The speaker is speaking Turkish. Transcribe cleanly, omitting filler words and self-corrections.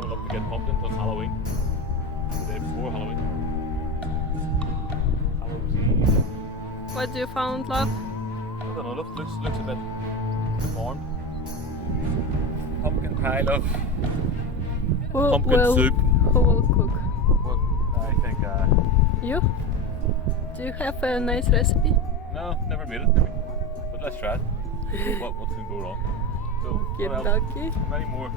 coming up to get pumpkin, so it's Halloween. The day before Halloween. Halloween. What do you found, love? I don't know, looks a bit deformed. Pumpkin pie, love. Pumpkin soup. Who will cook? Well, I think, You? Do you have a nice recipe? no, never made it. But let's try it. What can go wrong? So, what else? Okie dokie. Many more